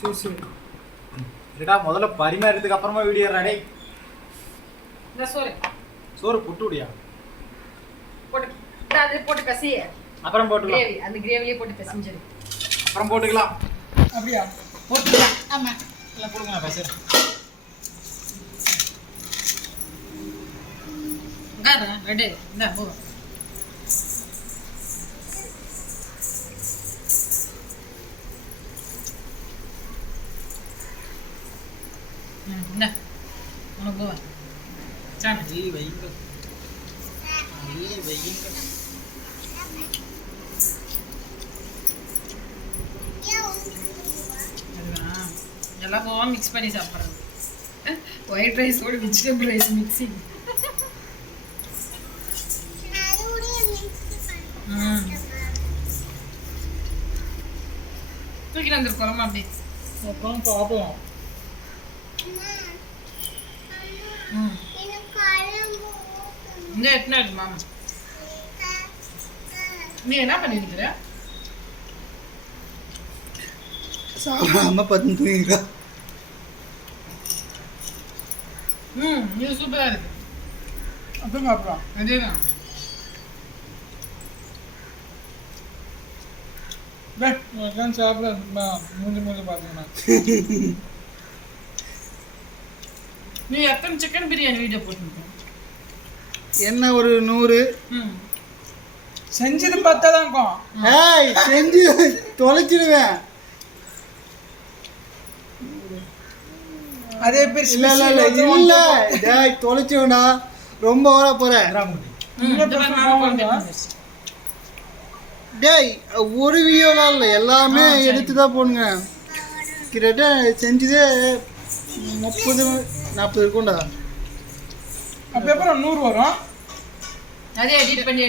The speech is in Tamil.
சரி முதல்ல பரிமாறதுக்கு அப்புறமா வீடியோ ரெடி இந்த சோறு. சோறு புட்டு விடியா போட்டு அது போட்டு பசி அப்புறம் போட்டுக்கலாம். கிரேவி. அந்த கிரேவிலே போட்டு பிசைஞ்சிரு அப்புறம் போட்டுக்கலாம். அப்படியா? போட்டுக்கலாம். ஆமா. இல்லை கொடுங்க நான் பேசுகிறேன் உட்காரு ரெடி இந்த போ உனக்கு போ சாமி. வைங்க. வைங்க. போவா மிக்ஸ் பண்ணி சாப்பிட்றது. ஒயிட் ரைஸோட வெஜிடபிள் ரைஸ் மிக்சிங் ம். தூக்கி வந்து குழம்பு அப்படி அப்புறம் பார்ப்போம் ம் இந்த எத்தனை இருக்கு மாமா நீ என்ன பண்ணிருக்கிற சாப்பிடாம பத்து தூங்கிக்கிறா ம் இது சூப்பராக இருக்கு அப்புறம் சாப்பிடலாம் அதேதான் உட்காந்து சாப்பிட மூஞ்சி மூஞ்சி பார்த்தீங்கன்னா நீ எத்தனை சிக்கன் பிரியாணி வீடியோ போட்டுருக்க? என்ன ஒரு நூறு? செஞ்சது பார்த்தா தான் இருக்கும். ஏய் செஞ்சு தொலைச்சிடுவேன். அதே பேர் இல்ல இல்ல இல்ல இல்ல. டேய் தொலைச்சிடும்டா ரொம்ப ஓட போற. டேய் ஒரு வீடியோலாம் இல்லை எல்லாமே எடுத்து தான் போடுங்க. கிட்டத்தட்ட செஞ்சதே முப்பது நாற்பது இருக்கும்டா. அப்போ அப்புறம் நூறு வரும். அதே எடிட் பண்ணி